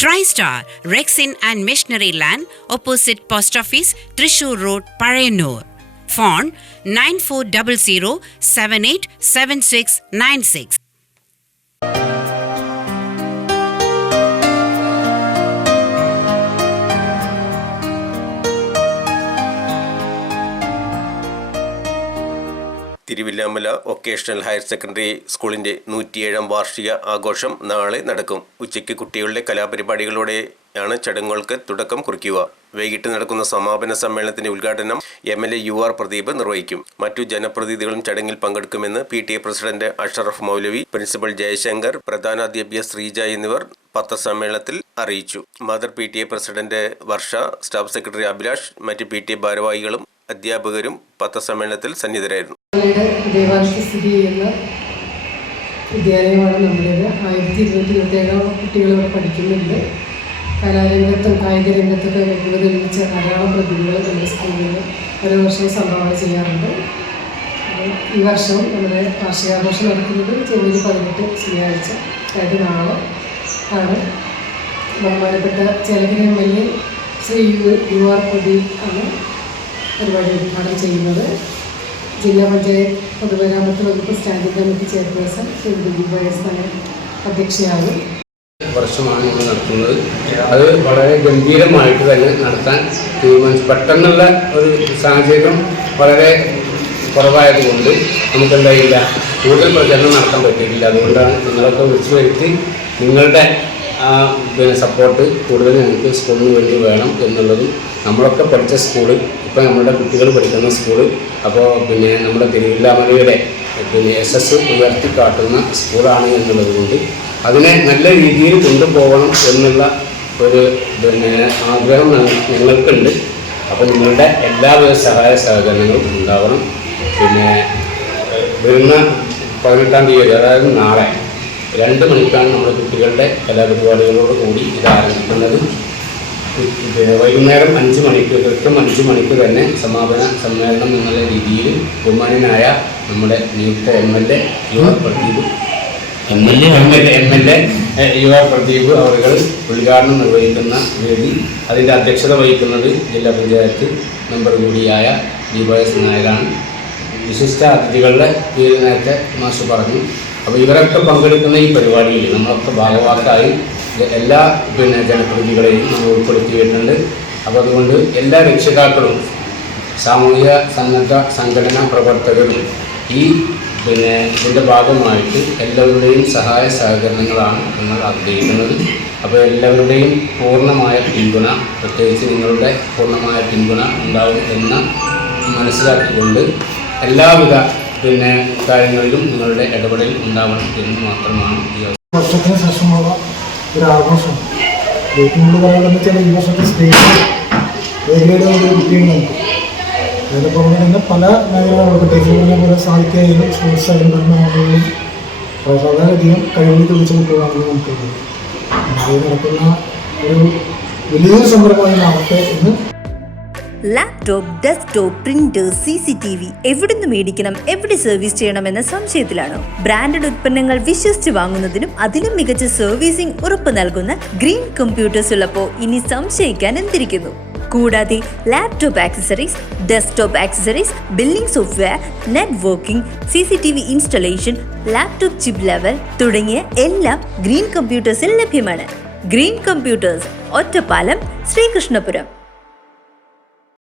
TriStar, Rexin and Missionary Land, opposite Post Office, Thrissur Road, Parayanur. Phone 9400787696. Thiruvilwamala vocational higher secondary സ്കൂളിൻ്റെ 107ാം വാർഷിക ആഘോഷം നാളെ നടക്കും. ഉച്ചയ്ക്ക് കുട്ടികളുടെ കലാപരിപാടികളോടെയാണ് ചടങ്ങുകൾക്ക് തുടക്കം കുറിക്കുക. വൈകിട്ട് നടക്കുന്ന സമാപന സമ്മേളനത്തിന്റെ ഉദ്ഘാടനം MLA UR പ്രദീപ് നിർവഹിക്കും. മറ്റു ജനപ്രതിനിധികളും ചടങ്ങിൽ പങ്കെടുക്കുമെന്ന് PTA പ്രസിഡന്റ് അഷറഫ് മൗലവി, പ്രിൻസിപ്പൽ ജയശങ്കർ, പ്രധാനാധ്യാപിക ശ്രീജ എന്നിവർ പത്രസമ്മേളനത്തിൽ അറിയിച്ചു. മദർ PTA പ്രസിഡന്റ് വർഷ, സ്റ്റാഫ് സെക്രട്ടറി അഭിലാഷ്, മറ്റ് PTA ഭാരവാഹികളും അധ്യാപകരും പത്രസമ്മേളനത്തിൽ സന്നിഹിതരായിരുന്നു. ദേവാലയത്തിൽ സ്ഥിതി ചെയ്യുന്ന വിദ്യാലയമാണ് നമ്മുടേത്. 1227 കുട്ടികൾ ഇവിടെ പഠിക്കുന്നുണ്ട്. കലാരംഗത്തും കായിക രംഗത്തൊക്കെ വെല്ലുവിളി തെളിയിച്ച ധാരാളം പ്രതിഭകൾ നമ്മുടെ സ്കൂളിൽ ഓരോ വർഷവും സംഭാവന ചെയ്യാറുണ്ട്. ഈ വർഷവും നമ്മുടെ വാർഷികാഘോഷം നടക്കുന്നത് ജനുവരി 18 ശനിയാഴ്ച, അതായത് നാളെ ആണ്. ബഹുമാനപ്പെട്ട ചേലക്കര MLA ശ്രീ UR പ്രദീപ് ആണ് പരിപാടി ഉദ്ഘാടനം ചെയ്യുന്നത്. ജില്ലാ പഞ്ചായത്ത് പൊതുമരാമത്ത് വകുപ്പ് standing committee chairperson Shri Dileep അധ്യക്ഷയാകും. വർഷമാണ് നമ്മൾ നടത്തുന്നത്. അത് വളരെ ഗംഭീരമായിട്ട് തന്നെ നടത്താൻ തീരുമാനിച്ചു. പെട്ടെന്നുള്ള ഒരു സാഹചര്യം വളരെ കുറവായതുകൊണ്ട് നമുക്കെന്തായില്ല, കൂടുതൽ പ്രചരണം നടത്താൻ പറ്റിയിട്ടില്ല. അതുകൊണ്ടാണ് നിങ്ങളൊക്കെ വിളിച്ചു വരുത്തി നിങ്ങളുടെ സപ്പോർട്ട് കൂടുതൽ ഞങ്ങൾക്ക് സ്കൂളിന് വേണ്ടി വേണം എന്നുള്ളതും, നമ്മളൊക്കെ പഠിച്ച സ്കൂള്, ഇപ്പം നമ്മുടെ കുട്ടികൾ പഠിക്കുന്ന സ്കൂള്, അപ്പോൾ നമ്മുടെ തിരുവില്ലാമലയുടെ SS ഉയർത്തിക്കാട്ടുന്ന സ്കൂളാണ് എന്നുള്ളത് കൊണ്ട് അതിനെ നല്ല രീതിയിൽ കൊണ്ടുപോകണം എന്നുള്ള ഒരു ആഗ്രഹം ഞങ്ങൾക്കുണ്ട്. അപ്പോൾ നിങ്ങളുടെ എല്ലാവിധ സഹായ സഹകരണങ്ങളും ഉണ്ടാവണം. വരുന്ന 18-ാം തീയതി, അതായത് നാളെ 2 മണിക്കാണ് നമ്മുടെ കുട്ടികളുടെ കലാപരിപാടികളോട് കൂടി ഇത് ആരംഭിക്കുന്നത്. വൈകുന്നേരം 5 മണിക്ക്, കൃത്യം 5 മണിക്ക് തന്നെ സമാപന സമ്മേളനം എന്നുള്ള രീതിയിൽ ബഹുമാന്യനായ നമ്മുടെ നിയുക്ത MLA UR പ്രദീപ് അവർ ഉദ്ഘാടനം നിർവഹിക്കുന്ന വേദി, അതിൻ്റെ അധ്യക്ഷത വഹിക്കുന്നത് ജില്ലാ പഞ്ചായത്ത് മെമ്പർ കൂടിയായ ദീപസ് നായരാണ്. വിശിഷ്ട അതിഥികളുടെ പേര് നേരത്തെ മാഷ് പറഞ്ഞു. അപ്പോൾ ഇവരൊക്കെ പങ്കെടുക്കുന്ന ഈ പരിപാടിയിൽ നമ്മളൊക്കെ ഭാഗവാക്കായി എല്ലാ ജനപ്രതിനിധികളെയും നമ്മൾ ഉൾപ്പെടുത്തിയിട്ടുണ്ട്. അപ്പോൾ അതുകൊണ്ട് എല്ലാ രക്ഷിതാക്കളും, സാമൂഹിക സന്നദ്ധ സംഘടനാ പ്രവർത്തകരും ഈ ഇതിൻ്റെ ഭാഗമായിട്ട് എല്ലാവരുടെയും സഹായ സഹകരണങ്ങളാണ് നമ്മൾ ആഗ്രഹിക്കുന്നത്. അപ്പോൾ എല്ലാവരുടെയും പൂർണ്ണമായ പിന്തുണ, പ്രത്യേകിച്ച് നിങ്ങളുടെ പൂർണ്ണമായ പിന്തുണ ഉണ്ടാവും എന്ന് മനസ്സിലാക്കിക്കൊണ്ട് എല്ലാവിധ കാര്യങ്ങളിലും നിങ്ങളുടെ ഇടപെടൽ ഉണ്ടാവണം എന്ന് മാത്രമാണ് ഈ വർഷത്തിന് ശേഷമുള്ള ഒരു ആഘോഷം. ഏറ്റവും കൂടുതൽ പറയുന്നത് വെച്ചാൽ ഈ വർഷത്തെ സ്റ്റേറ്റ് മേഖലയുടെ ഒരു കുട്ടിയുണ്ട് നമുക്ക്. അതിനൊപ്പം തന്നെ പല മേഖലകളും പ്രത്യേകിച്ച് പോലെ സാഹിത്യമായാലും സ്പോർട്സ് ആയാലും പല മേഖലകളിലും വളരെയധികം കഴിവ് തെളിച്ച കുട്ടികളാണ് നമുക്കുള്ളത്. അത് നടക്കുന്ന ഒരു വലിയൊരു സംരംഭമായി മാറട്ടെ എന്ന്. ലാപ്ടോപ്പ്, ഡെസ്ക്ടോപ്പ്, പ്രിന്റർ, CCTV എവിടുന്ന് മേടിക്കണം, എവിടെ സർവീസ് ചെയ്യണമെന്ന സംശയത്തിലാണോ? ബ്രാൻഡഡ് ഉൽപ്പന്നങ്ങൾ വിശ്വസിച്ച് വാങ്ങുന്നതിനും അതിലും മികച്ച സർവീസിംഗ് ഉറപ്പ് നൽകുന്ന ഗ്രീൻ കമ്പ്യൂട്ടേഴ്സ് ഉള്ളപ്പോൾ ഇനി സംശയിക്കാൻ എന്തിരിക്കുന്നു? കൂടാതെ laptop accessories, desktop accessories, billing software, networking, CCTV installation, laptop chip level തുടങ്ങിയ എല്ലാം ഗ്രീൻ കമ്പ്യൂട്ടേഴ്സിൽ ലഭ്യമാണ്. Green computers, Ottapalam, Sreekrishnapuram.